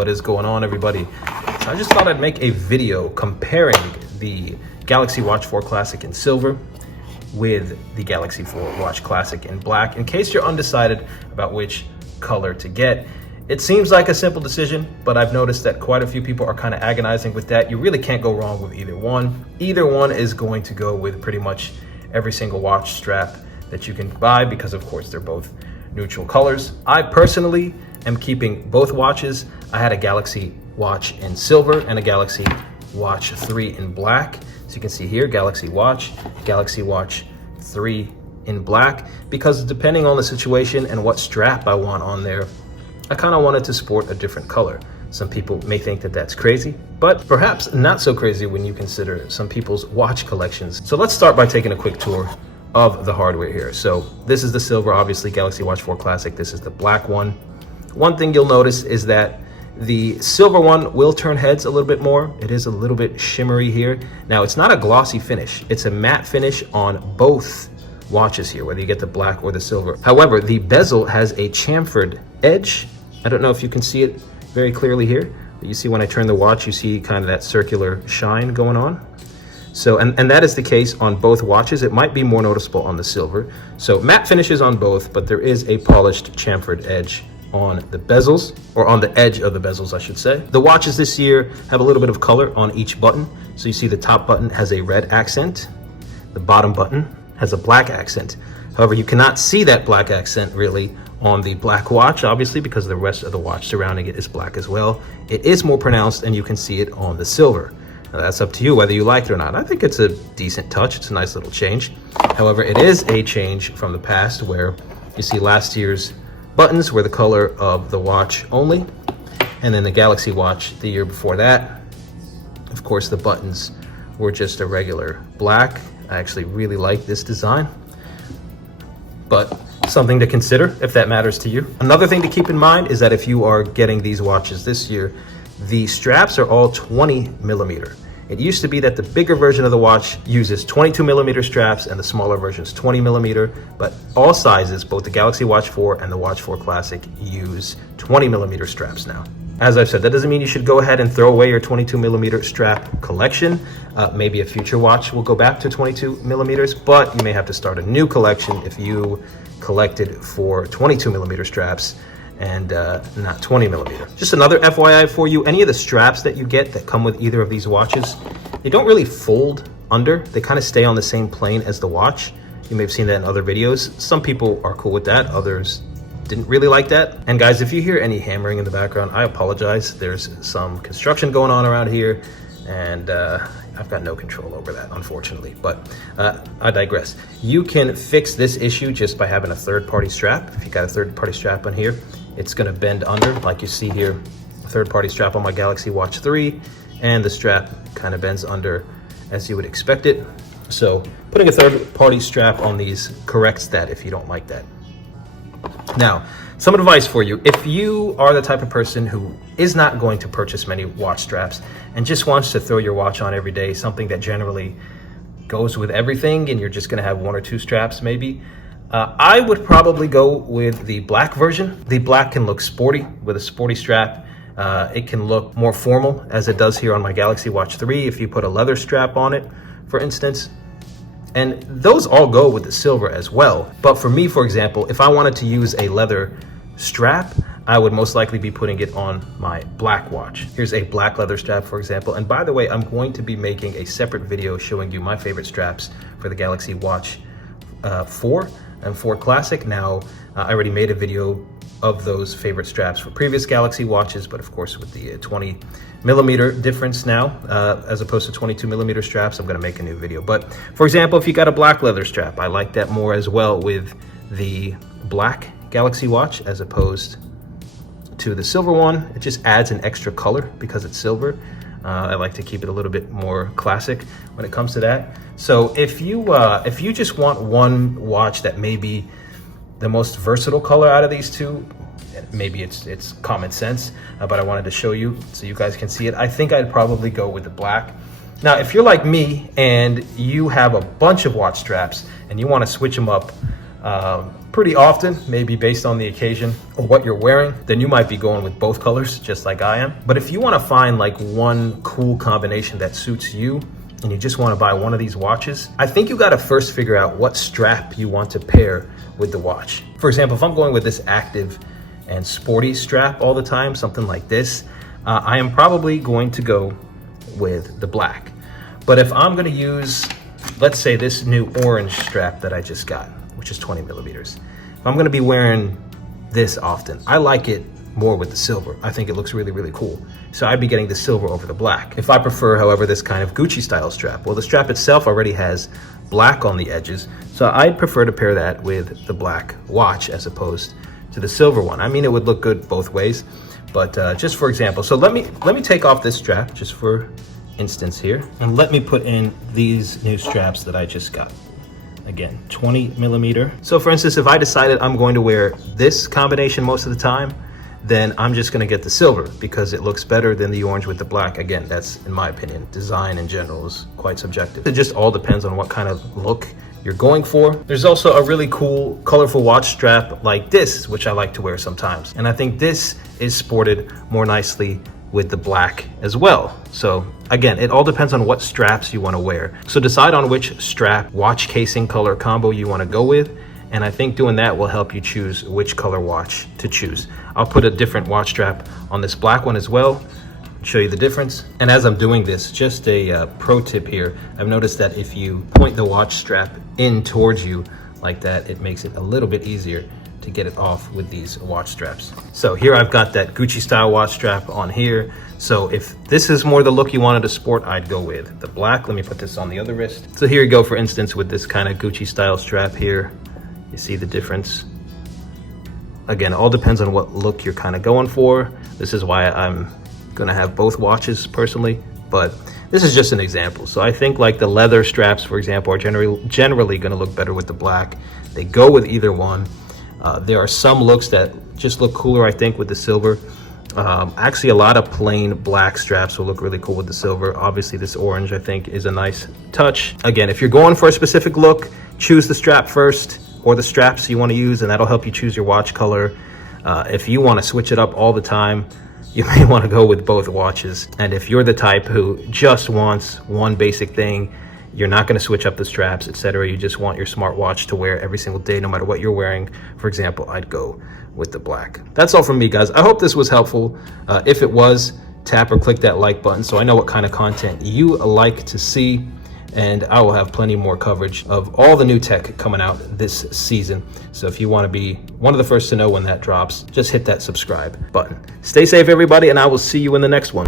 what is going on, everybody? So I just thought I'd make a video comparing the Galaxy Watch 4 Classic in silver with the Galaxy 4 Watch Classic in black, in case you're undecided about which color to get. It seems like a simple decision, but I've noticed that quite a few people are kind of agonizing with that. You really can't go wrong with either one. Either one is going to go with pretty much every single watch strap that you can buy because, of course, they're both neutral colors. I personally am keeping both watches. I had a Galaxy Watch in silver and a Galaxy Watch 3 in black. So you can see here, Galaxy Watch 3 in black, because depending on the situation and what strap I want on there, I kind of wanted to sport a different color. Some people may think that that's crazy, but perhaps not so crazy when you consider some people's watch collections. So let's start by taking a quick tour of the hardware here. So this is the silver, obviously, Galaxy Watch 4 Classic. This is the black one. One thing you'll notice is that the silver one will turn heads a little bit more. It is a little bit shimmery here. Now, it's not a glossy finish. It's a matte finish on both watches here, whether you get the black or the silver. However, the bezel has a chamfered edge. I don't know if you can see it very clearly here, but you see when I turn the watch, you see kind of that circular shine going on. So, and that is the case on both watches. It might be more noticeable on the silver. So matte finishes on both, but there is a polished chamfered edge on the bezels, or on the edge of the bezels, I should say. The watches this year have a little bit of color on each button. So you see the top button has a red accent. The bottom button has a black accent. However, you cannot see that black accent really on the black watch, obviously, because the rest of the watch surrounding it is black as well. It is more pronounced, and you can see it on the silver. Now, that's up to you whether you like it or not. I think it's a decent touch. It's a nice little change. However, it is a change from the past, where you see last year's buttons were the color of the watch only, and then the Galaxy Watch the year before that, of course, the buttons were just a regular black. I actually really like this design, but something to consider if that matters to you. Another thing to keep in mind is that if you are getting these watches this year, the straps are all 20 millimeter. It used to be that the bigger version of the watch uses 22 millimeter straps and the smaller version is 20 millimeter, but all sizes, both the Galaxy Watch 4 and the Watch 4 Classic, use 20 millimeter straps now. As I've said, that doesn't mean you should go ahead and throw away your 22 millimeter strap collection. Maybe a future watch will go back to 22 millimeters, but you may have to start a new collection if you collected for 22 millimeter straps and not 20 millimeter. Just another FYI for you, any of the straps that you get that come with either of these watches, they don't really fold under. They kind of stay on the same plane as the watch. You may have seen that in other videos. Some people are cool with that, others didn't really like that. And guys, if you hear any hammering in the background, I apologize. There's some construction going on around here, and I've got no control over that, unfortunately, but I digress. You can fix this issue just by having a third-party strap. If you got a third-party strap on here, it's gonna bend under, like you see here, a third-party strap on my Galaxy Watch 3, and the strap kind of bends under as you would expect it. So putting a third-party strap on these corrects that if you don't like that. Now, some advice for you. If you are the type of person who is not going to purchase many watch straps and just wants to throw your watch on every day, something that generally goes with everything, and you're just gonna have one or two straps maybe, I would probably go with the black version. The black can look sporty with a sporty strap. It can look more formal, as it does here on my Galaxy Watch 3 if you put a leather strap on it, for instance. And those all go with the silver as well. But for me, for example, if I wanted to use a leather strap, I would most likely be putting it on my black watch. Here's a black leather strap, for example. And by the way, I'm going to be making a separate video showing you my favorite straps for the Galaxy Watch 4 and 4 Classic. Now, I already made a video of those favorite straps for previous Galaxy watches, but of course with the 20 millimeter difference now, as opposed to 22 millimeter straps, I'm gonna make a new video. But for example, if you got a black leather strap, I like that more as well with the black Galaxy Watch as opposed to the silver one. It just adds an extra color because it's silver. I like to keep it a little bit more classic when it comes to that. So if you just want one watch that may be the most versatile color out of these two, maybe it's common sense, but I wanted to show you so you guys can see it. I think I'd probably go with the black. Now, if you're like me and you have a bunch of watch straps and you want to switch them up pretty often, maybe based on the occasion or what you're wearing, then you might be going with both colors, just like I am. But if you want to find like one cool combination that suits you, and you just want to buy one of these watches, I think you got to first figure out what strap you want to pair with the watch. For example, if I'm going with this active and sporty strap all the time, something like this, I am probably going to go with the black. But if I'm going to use, let's say, this new orange strap that I just got, which is 20 millimeters, if I'm going to be wearing this often, I like it more with the silver. I think it looks really, really cool. So I'd be getting the silver over the black. If I prefer, however, this kind of Gucci style strap, well, the strap itself already has black on the edges, so I'd prefer to pair that with the black watch as opposed to the silver one. I mean, it would look good both ways, but just for example, so let me take off this strap just for instance here, and let me put in these new straps that I just got. Again, 20 millimeter. So for instance, if I decided I'm going to wear this combination most of the time, then I'm just going to get the silver because it looks better than the orange with the black. Again, that's in my opinion. Design in general is quite subjective. It just all depends on what kind of look you're going for. There's also a really cool colorful watch strap like this, which I like to wear sometimes. And I think this is sported more nicely with the black as well. So again, it all depends on what straps you want to wear. So decide on which strap, watch casing color combo you want to go with. And I think doing that will help you choose which color watch to choose. I'll put a different watch strap on this black one as well, show you the difference. And as I'm doing this, just a pro tip here, I've noticed that if you point the watch strap in towards you like that, it makes it a little bit easier to get it off with these watch straps. So here I've got that Gucci style watch strap on here. So if this is more the look you wanted to sport, I'd go with the black. Let me put this on the other wrist. So here you go, for instance, with this kind of Gucci style strap here. You see the difference? Again, it all depends on what look you're kind of going for. This is why I'm gonna have both watches personally, but this is just an example. So I think like the leather straps, for example, are generally gonna look better with the black. They go with either one. There are some looks that just look cooler, I think, with the silver. Actually, a lot of plain black straps will look really cool with the silver. Obviously, this orange, I think, is a nice touch. Again, if you're going for a specific look, choose the strap first, or the straps you want to use, and that'll help you choose your watch color. If you want to switch it up all the time, you may want to go with both watches. And if you're the type who just wants one basic thing, you're not going to switch up the straps, etc. You just want your smartwatch to wear every single day, no matter what you're wearing. For example, I'd go with the black. That's all from me, guys. I hope this was helpful. If it was, tap or click that like button so I know what kind of content you like to see. And I will have plenty more coverage of all the new tech coming out this season. So if you want to be one of the first to know when that drops, just hit that subscribe button. Stay safe, everybody, and I will see you in the next one.